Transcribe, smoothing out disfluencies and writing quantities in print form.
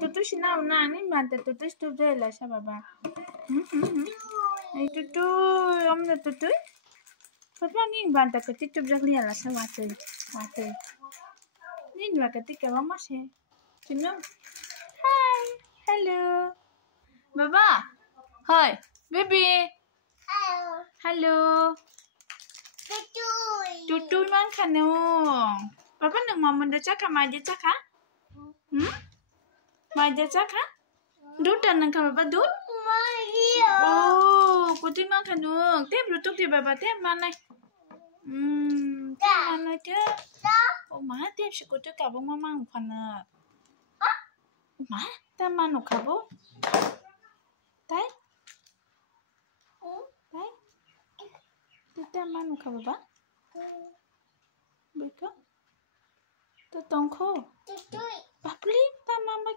tutu sinau na ni manta tutu tu deh lah sa baba. Ay tutu om na tutu. Papa ni banta kati tu jagli lah sa wate. Ni dua kati kawan masih. Sino? Hi, hello. Baba. Hi, baby. Hello. Tutu mang kanu. Papa nang mama dah cakap maja cakap? Maja cakap? Dud nang kau baba dud? Oh, kutu mang kanu. Teh berutuk dia baba teh mana? Teh mana dia? Oh, mana teh si kutu kabung mama ngkana? Ma, teh mana kabung? Tai? Tai? Teh mana kabung baba? Beka? Teh tongko? Papli, teh mama